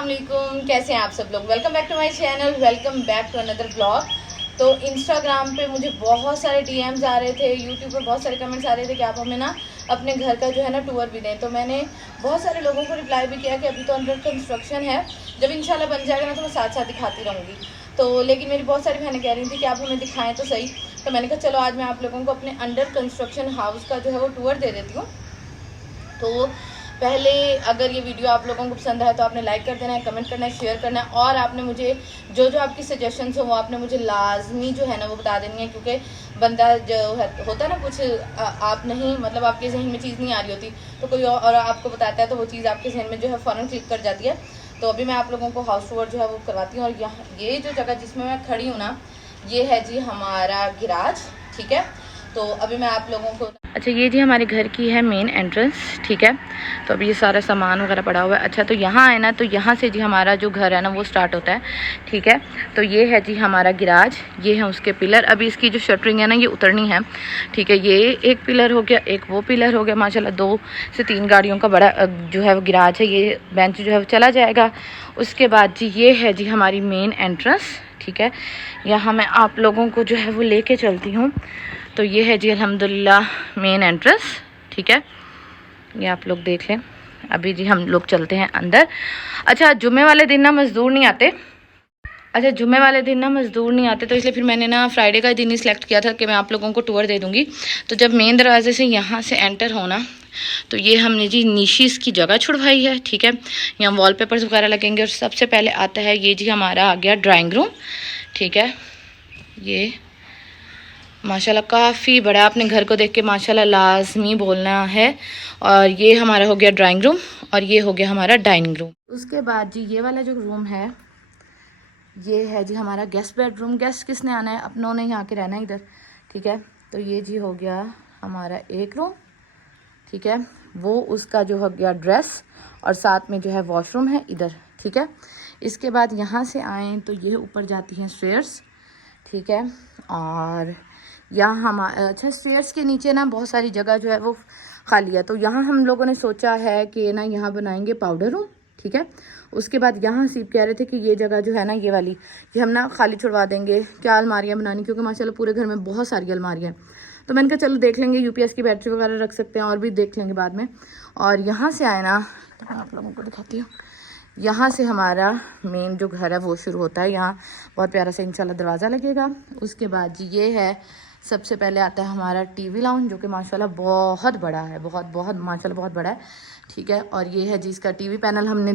अस्सलाम वालेकुम, कैसे हैं आप सब लोग। Welcome back to my channel, welcome back to another blog. तो इंस्टाग्राम पे मुझे बहुत सारे डीएम्स आ रहे थे, यूट्यूब पर बहुत सारे कमेंट्स आ रहे थे कि आप हमें ना अपने घर का जो है ना टूर भी दें। तो मैंने बहुत सारे लोगों को रिप्लाई भी किया कि अभी तो अंडर कंस्ट्रक्शन है, जब इंशाल्लाह बन जाएगा ना तो मैं साथ साथ दिखाती रहूँगी। तो लेकिन मेरी बहुत सारी बहनें कह रही थी कि आप हमें दिखाएँ तो सही। तो मैंने कहा चलो आज मैं आप लोगों को अपने अंडर कंस्ट्रक्शन हाउस का जो है वो टूर दे देती हूँ। तो पहले अगर ये वीडियो आप लोगों को पसंद आए तो आपने लाइक कर देना है, कमेंट करना है, शेयर करना है और आपने मुझे जो जो आपकी सजेशंस हो वो आपने मुझे लाजमी जो है ना वो बता देनी है। क्योंकि बंदा जो है होता है ना कुछ आप नहीं मतलब आपके जहन में चीज़ नहीं आ रही होती तो कोई और आपको बताता है तो वो चीज़ आपके जहन में जो है फ़ौरन क्लिक कर जाती है। तो अभी मैं आप लोगों को हाउस टूर जो है वो करवाती हूँ। और यहाँ ये जो जगह जिसमें मैं खड़ी हूँ ना ये है जी हमारा गिराज, ठीक है। तो अभी मैं आप लोगों को अच्छा ये जी हमारे घर की है मेन एंट्रेंस, ठीक है। तो अभी ये सारा सामान वगैरह पड़ा हुआ है। अच्छा तो यहाँ है ना, तो यहाँ से जी हमारा जो घर है ना वो स्टार्ट होता है, ठीक है। तो ये है जी हमारा गिराज, ये है उसके पिलर। अभी इसकी जो शटरिंग है ना ये उतरनी है, ठीक है। ये एक पिलर हो गया, एक वो पिलर हो गया। माशाल्लाह 2 से 3 गाड़ियों का बड़ा जो है वो गिराज है। ये बेंच जो है वो चला जाएगा। उसके बाद जी ये है जी हमारी मेन एंट्रेंस, ठीक है। यहाँ मैं आप लोगों को जो है वो लेके चलती हूँ। तो ये है जी अल्हम्दुलिल्लाह मेन एंट्रेंस, ठीक है। ये आप लोग देख लें। अभी जी हम लोग चलते हैं अंदर। अच्छा जुम्मे वाले दिन ना मज़दूर नहीं आते, तो इसलिए फिर मैंने ना फ्राइडे का दिन ही सिलेक्ट किया था कि मैं आप लोगों को टूर दे दूँगी। तो जब मेन दरवाजे से यहाँ से एंटर होना तो ये हमने जी नीशीज़ की जगह छुड़वाई है, ठीक है। यहाँ वॉलपेपर्स वगैरह लगेंगे और सबसे पहले आता है ये जी हमारा आ गया ड्राइंग रूम, ठीक है। ये माशाल्लाह काफ़ी बड़ा, अपने घर को देख के माशाल्लाह लाजमी बोलना है। और ये हमारा हो गया ड्राइंग रूम और ये हो गया हमारा डाइनिंग रूम। उसके बाद जी ये वाला जो रूम है ये है जी हमारा गेस्ट बेडरूम। गेस्ट किसने आना है, अपनों ने ही आके रहना है इधर, ठीक है। तो ये जी हो गया हमारा एक रूम, ठीक है। वो उसका जो हो गया ड्रेस और साथ में जो है वॉशरूम है इधर, ठीक है। इसके बाद यहाँ से आएँ तो ये ऊपर जाती हैं स्टेयर्स, ठीक है। और यहाँ हम अच्छा स्टेयर्स के नीचे ना बहुत सारी जगह जो है वो खाली है। तो यहाँ हम लोगों ने सोचा है कि ना यहाँ बनाएंगे पाउडर रूम, ठीक है। उसके बाद यहाँ सीप कह रहे थे कि ये जगह जो है ना ये वाली ये हम ना खाली छुड़वा देंगे, क्या अलमारियाँ बनानी, क्योंकि माशाल्लाह पूरे घर में बहुत सारी अलमारियाँ हैं। तो मैंने कहा चलो देख लेंगे, यूपीएस की बैटरी वगैरह रख सकते हैं और भी देख लेंगे बाद में। और यहाँ से आए ना तो मैं आप लोगों को दिखाती हूँ। यहाँ से हमारा मेन जो घर है वो शुरू होता है। यहाँ बहुत प्यारा सा इंशाल्लाह दरवाज़ा लगेगा। उसके बाद जी ये है, सबसे पहले आता है हमारा टीवी लाउंज जो कि माशाल्लाह बहुत बड़ा है, बहुत माशाल्लाह बहुत बड़ा है, ठीक है। और ये है जी इसका टीवी पैनल हमने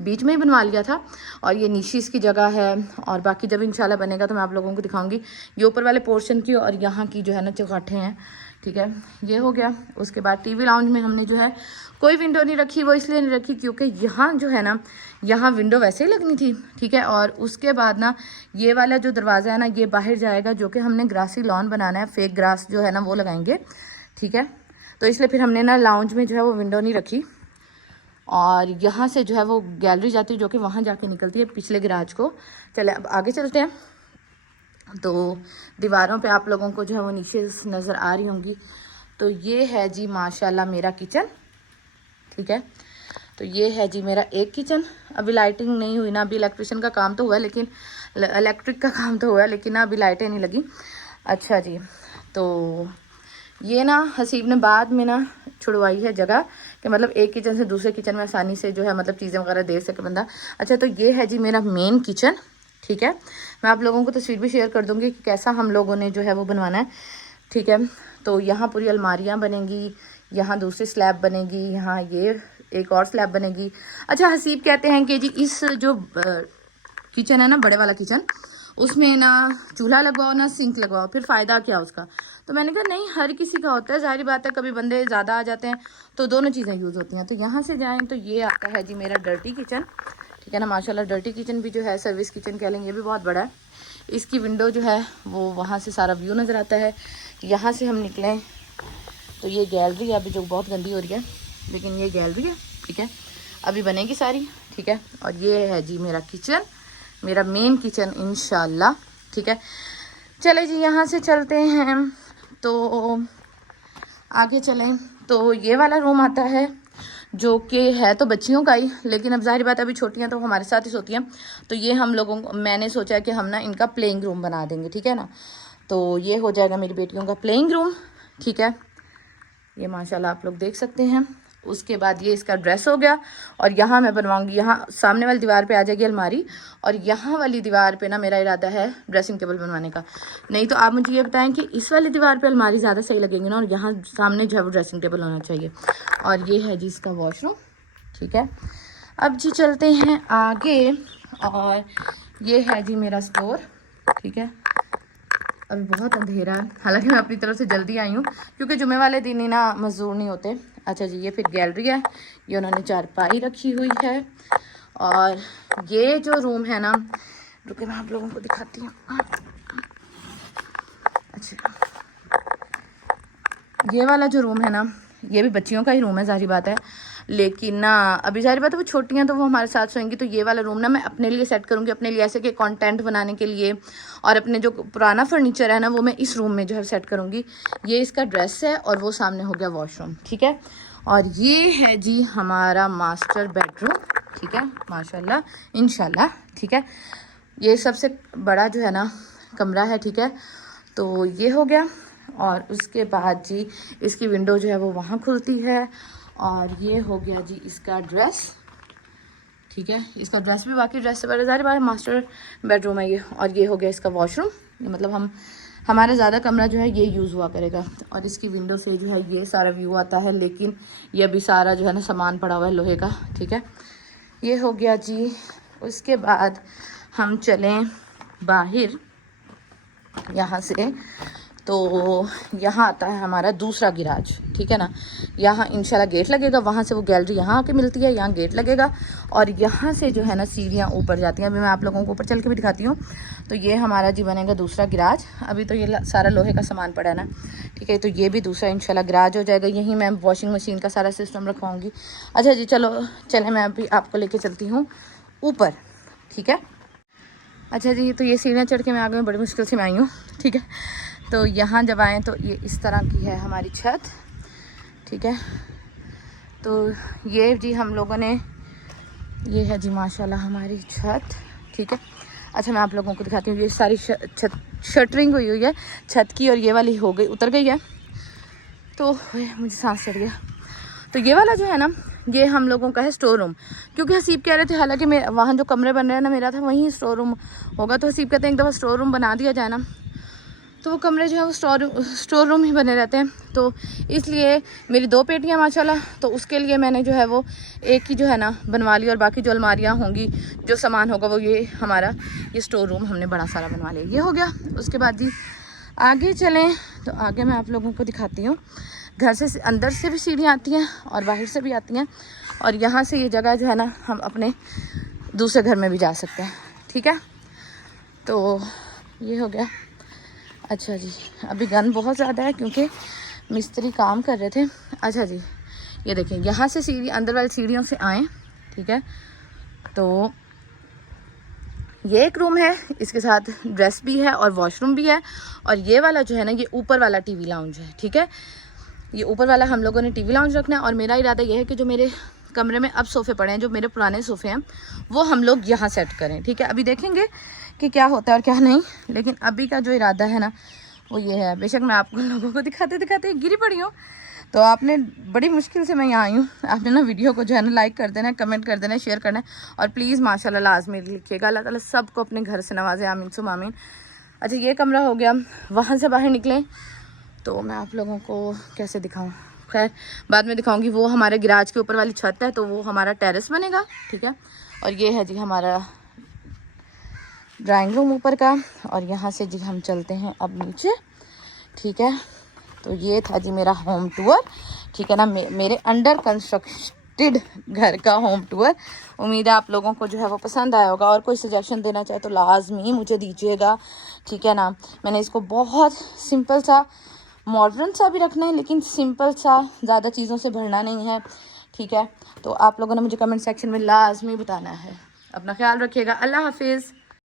बीच में ही बनवा लिया था। और ये नीशीज़ की जगह है और बाकी जब इंशाल्लाह बनेगा तो मैं आप लोगों को दिखाऊंगी। ये ऊपर वाले पोर्शन की और यहाँ की जो है ना चौकाठे हैं, ठीक है। ये हो गया। उसके बाद टीवी लाउंज में हमने जो है कोई विंडो नहीं रखी, वो इसलिए नहीं रखी क्योंकि यहाँ जो है ना यहाँ विंडो वैसे ही लगनी थी, ठीक है। और उसके बाद ना ये वाला जो दरवाज़ा है ना ये बाहर जाएगा, जो कि हमने ग्रासी लॉन बनाना है, फेक ग्रास जो है ना वो लगाएंगे, ठीक है। तो इसलिए फिर हमने ना लाउंज में जो है वो विंडो नहीं रखी। और यहाँ से जो है वो गैलरी जाती है जो कि वहाँ जाके निकलती है पिछले गैराज को। चले अब आगे चलते हैं। तो दीवारों पे आप लोगों को जो है वो नीचे नज़र आ रही होंगी। तो ये है जी माशाल्लाह मेरा किचन, ठीक है। तो ये है जी मेरा एक किचन। अभी लाइटिंग नहीं हुई ना, अभी इलेक्ट्रिशियन का काम तो हुआ है, लेकिन इलेक्ट्रिक का काम तो हुआ है लेकिन ना अभी लाइटें नहीं लगी। अच्छा जी, तो ये ना हसीब ने बाद में ना छुड़वाई है जगह कि मतलब एक किचन से दूसरे किचन में आसानी से जो है मतलब चीज़ें वगैरह दे सके बंदा। अच्छा तो ये है जी मेरा मेन किचन, ठीक है। मैं आप लोगों को तस्वीर भी शेयर कर दूँगी कि कैसा हम लोगों ने जो है वो बनवाना है, ठीक है। तो यहाँ पूरी अलमारियाँ बनेंगी, यहाँ दूसरी स्लैब बनेगी, यहाँ ये एक और स्लैब बनेगी। अच्छा हसीब कहते हैं कि जी इस जो किचन है ना बड़े वाला किचन, उसमें ना चूल्हा लगवाओ ना सिंक लगवाओ, फिर फ़ायदा क्या उसका। तो मैंने कहा नहीं, हर किसी का होता है, जाहिर बात है कभी बंदे ज़्यादा आ जाते हैं तो दोनों चीज़ें यूज़ होती हैं। तो यहाँ से जाएँ तो ये आता है जी मेरा डर्टी किचन, ठीक है ना। माशाल्लाह डर्टी किचन भी जो है सर्विस किचन कह लेंगे, ये भी बहुत बड़ा है। इसकी विंडो जो है वो वहाँ से सारा व्यू नज़र आता है। यहाँ से हम निकलें तो ये गैलरी है अभी जो बहुत गंदी हो रही है, लेकिन ये गैलरी है, ठीक है, अभी बनेगी सारी, ठीक है। और ये है जी मेरा किचन, मेरा मेन किचन इंशाल्लाह, ठीक है। चले जी यहाँ से चलते हैं तो आगे चलें। तो ये वाला रूम आता है जो कि है तो बच्चियों का ही, लेकिन अब ज़ाहिर बात अभी छोटियाँ तो हमारे साथ ही सोती हैं। तो ये हम लोगों को, मैंने सोचा कि हम ना इनका प्लेइंग रूम बना देंगे, ठीक है ना। तो ये हो जाएगा मेरी बेटियों का प्लेइंग रूम, ठीक है। ये माशाल्लाह आप लोग देख सकते हैं। उसके बाद ये इसका ड्रेस हो गया, और यहाँ मैं बनवाऊंगी, यहाँ सामने वाली दीवार पे आ जाएगी अलमारी, और यहाँ वाली दीवार पे ना मेरा इरादा है ड्रेसिंग टेबल बनवाने का। नहीं तो आप मुझे ये बताएं कि इस वाली दीवार पे अलमारी ज़्यादा सही लगेगी ना, और यहाँ सामने जो है वो ड्रेसिंग टेबल होना चाहिए। और ये है जी इसका वॉशरूम, ठीक है। अब जी चलते हैं आगे, और ये है जी मेरा स्टोर, ठीक है। अभी बहुत अंधेरा है, हालांकि मैं अपनी तरफ से जल्दी आई हूँ क्योंकि जुमे वाले दिन ही ना मजदूर नहीं होते। अच्छा जी, ये फिर गैलरी है, ये उन्होंने चारपाई रखी हुई है। और ये जो रूम है ना, रुके मैं आप लोगों को दिखाती हूँ। अच्छा, ये वाला जो रूम है ना, ये भी बच्चियों का ही रूम है, ज़ाहिर बात है, लेकिन ना अभी ज़ाहिर बात है वो छोटी हैं तो वो हमारे साथ सोएंगी। तो ये वाला रूम ना मैं अपने लिए सेट करूँगी, अपने लिए ऐसे कि कंटेंट बनाने के लिए, और अपने जो पुराना फर्नीचर है ना वो मैं इस रूम में जो है सेट करूँगी। ये इसका ड्रेस है, और वो सामने हो गया वॉशरूम, ठीक है। और ये है जी हमारा मास्टर बेडरूम, ठीक है, माशाल्लाह इंशाल्लाह, ठीक है। ये सबसे बड़ा जो है ना कमरा है, ठीक है। तो ये हो गया, और उसके बाद जी इसकी विंडो जो है वो वहाँ खुलती है। और ये हो गया जी इसका ड्रेस, ठीक है। इसका ड्रेस भी बाकी ड्रेस से बड़ा बार मास्टर बेडरूम है ये। और ये हो गया इसका वॉशरूम, मतलब हमारा ज़्यादा कमरा जो है ये यूज़ हुआ करेगा। और इसकी विंडो से जो है ये सारा व्यू आता है, लेकिन ये अभी सारा जो है ना सामान पड़ा हुआ है लोहे का, ठीक है। ये हो गया जी। उसके बाद हम चलें बाहर यहाँ से, तो यहाँ आता है हमारा दूसरा गिराज, ठीक है ना। यहाँ इंशाल्लाह गेट लगेगा, वहाँ से वो गैलरी यहाँ आके मिलती है, यहाँ गेट लगेगा, और यहाँ से जो है ना सीढ़ियाँ ऊपर जाती हैं। अभी मैं आप लोगों को ऊपर चल के भी दिखाती हूँ। तो ये हमारा जी बनेगा दूसरा गिराज। अभी तो ये सारा लोहे का सामान पड़ा है ना, ठीक है। तो ये भी दूसरा इंशाल्लाह गिराज हो जाएगा। यहीं मैं वॉशिंग मशीन का सारा सिस्टम रखवाऊँगी। अच्छा जी, चले मैं अभी आपको लेके चलती हूँ ऊपर, ठीक है। अच्छा जी, तो ये सीढ़ियाँ चढ़ के मैं आ गई, बड़ी मुश्किल से मैं आई हूँ, ठीक है। तो यहाँ जब आएँ तो ये इस तरह की है हमारी छत, ठीक है। तो ये जी हम लोगों ने, ये है जी माशाल्लाह हमारी छत, ठीक है। अच्छा, मैं आप लोगों को दिखाती हूँ। ये सारी छत शटरिंग हुई है छत की, और ये वाली हो गई, उतर गई है। तो मुझे सांस चढ़ गया। तो ये वाला जो है ना, ये हम लोगों का है स्टोर रूम, क्योंकि हसीब कह रहे थे, हालांकि मैं वहाँ जो कमरे बन रहे हैं ना मेरा था, वहीं स्टोर रूम होगा। तो हसीब कहते हैं एक दफ़ा स्टोर रूम बना दिया जाए ना, तो वो कमरे जो है वो स्टोर रूम ही बने रहते हैं। तो इसलिए मेरी 2 पेटियाँ माशाल्लाह, तो उसके लिए मैंने जो है वो एक ही जो है ना बनवा ली, और बाकी जो अलमारियाँ होंगी, जो सामान होगा, वो ये हमारा ये स्टोर रूम हमने बड़ा सारा बनवा लिया। ये हो गया। उसके बाद जी आगे चलें, तो आगे मैं आप लोगों को दिखाती हूँ। घर से अंदर से भी सीढ़ियाँ आती हैं और बाहर से भी आती हैं, और यहाँ से ये जगह जो है ना हम अपने दूसरे घर में भी जा सकते हैं, ठीक है। तो ये हो गया। अच्छा जी, अभी गन बहुत ज़्यादा है क्योंकि मिस्त्री काम कर रहे थे। अच्छा जी, ये देखें, यहाँ से सीढ़ी अंदर वाली सीढ़ियों से आए, ठीक है। तो ये एक रूम है, इसके साथ ड्रेस भी है और वॉशरूम भी है। और ये वाला जो है ना, ये ऊपर वाला टीवी लाउंज है, ठीक है। ये ऊपर वाला हम लोगों ने टीवी लाउंज रखना है। और मेरा इरादा ये है कि जो मेरे कमरे में अब सोफ़े पड़े हैं, जो मेरे पुराने सोफ़े हैं, वो हम लोग यहाँ सेट करें, ठीक है। अभी देखेंगे कि क्या होता है और क्या नहीं, लेकिन अभी का जो इरादा है ना वो ये है। बेशक मैं आपको लोगों को दिखाते दिखाते गिरी पड़ी हूँ, तो आपने बड़ी मुश्किल से मैं यहाँ आई हूँ। आपने ना वीडियो को जो है ना लाइक कर देना, कमेंट कर देना, शेयर करना है, और प्लीज़ माशाल्लाह लाजमी लिखिएगा। अल्लाह ताला सबको अपने घर से नवाजे, आमीन सुम आमीन। अच्छा, ये कमरा हो गया। वहाँ से बाहर निकलें तो मैं आप लोगों को कैसे दिखाऊँ, खैर बाद में दिखाऊंगी। वो हमारे गिराज के ऊपर वाली छत है, तो वो हमारा टेरेस बनेगा, ठीक है। और ये है जी हमारा ड्राइंग रूम ऊपर का, और यहाँ से जी हम चलते हैं अब नीचे, ठीक है। तो ये था जी मेरा होम टूर, ठीक है ना, मेरे अंडर कंस्ट्रक्टेड घर का होम टूर। उम्मीद है आप लोगों को जो है वो पसंद आया होगा, और कोई सजेशन देना चाहे तो लाजमी मुझे दीजिएगा, ठीक है ना। मैंने इसको बहुत सिंपल सा, मॉडर्न सा भी रखना है, लेकिन सिंपल सा, ज़्यादा चीज़ों से भरना नहीं है, ठीक है। तो आप लोगों ने मुझे कमेंट सेक्शन में लाजमी बताना है। अपना ख्याल रखिएगा। अल्लाह हाफिज़।